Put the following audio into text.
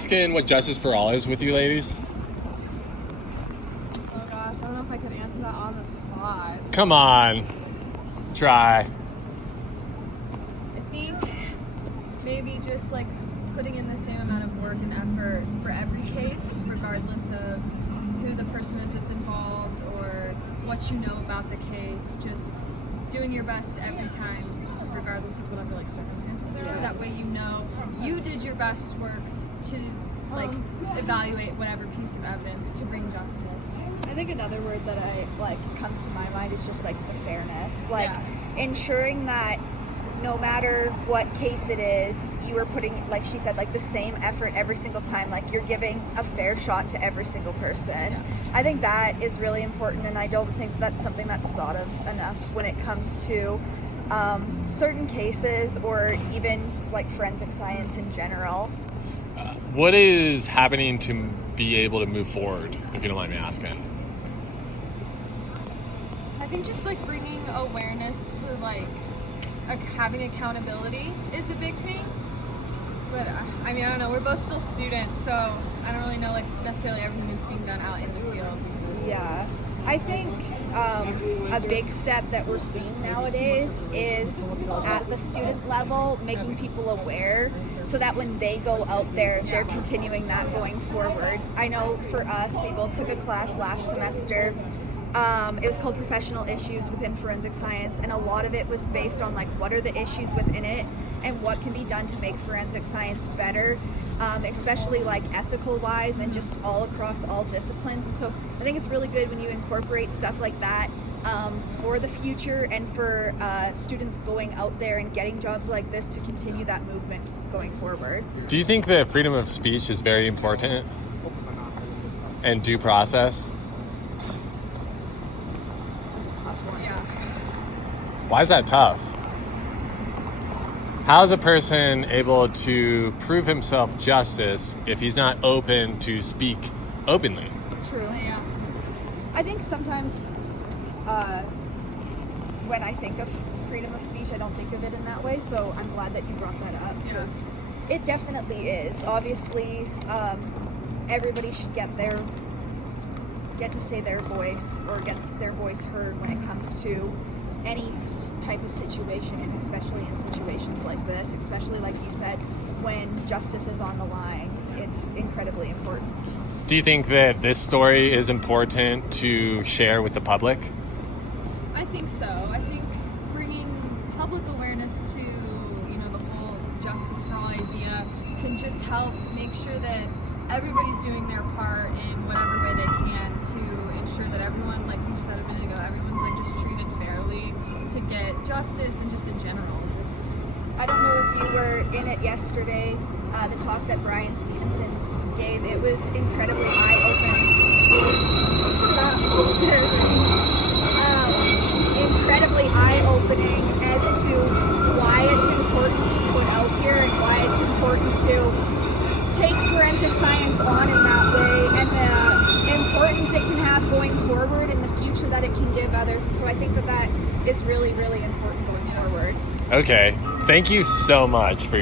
Asking what Justice for All is with you ladies? Oh gosh, I don't know if I could answer that on the spot. Come on. Try. I think maybe just like putting in the same amount of work and effort for every case, regardless of who the person is that's involved or what you know about the case, just doing your best every time, regardless of whatever like circumstances there are. That way you know you did your best work to like evaluate whatever piece of evidence to bring justice. I think another word that comes to my mind is just like the fairness, ensuring that no matter what case it is, you are putting, like she said, like the same effort every single time. Like you're giving a fair shot to every single person. Yeah. I think that is really important, and I don't think that's something that's thought of enough when it comes to certain cases or even like forensic science in general. What is happening to be able to move forward, if you don't mind me asking? I think just like bringing awareness to like having accountability is a big thing. But I mean, I don't know, we're both still students, so I don't really know like necessarily everything that's being done out in the field. Yeah, I think a big step that we're seeing nowadays is at the student level, making people aware so that when they go out there, they're continuing that going forward. I know for us, we both took a class last semester. It was called Professional Issues within Forensic Science, and a lot of it was based on like what are the issues within it and what can be done to make forensic science better, especially like ethical wise and just all across all disciplines. And so I think it's really good when you incorporate stuff like that for the future and for students going out there and getting jobs like this to continue that movement going forward. Do you think that freedom of speech is very important and due process? Why is that tough? How is a person able to prove himself justice if he's not open to speak openly? True. Yeah. I think sometimes when I think of freedom of speech, I don't think of it in that way, so I'm glad that you brought that up, because it definitely is. Obviously, everybody should get to say their voice or get their voice heard when it comes to any type of situation, and especially in situations like this, especially like you said, when justice is on the line, it's incredibly important. Do you think that this story is important to share with the public? I think so. I think bringing public awareness to, the whole justice for all idea can just help make sure that everybody's doing their part in whatever way they can to ensure that everyone, like you said a minute ago, everyone's like just treated fairly to get justice, and just in general, just. I don't know if you were in it yesterday, the talk that Brian Stevenson gave, it was incredibly eye-opening. Incredibly eye-opening as to why it's important to put out here and why it's important to take forensic science on in that way, and the importance it can have going forward in the future that it can give others. And so I think that is really, really important going forward. Okay. Thank you so much for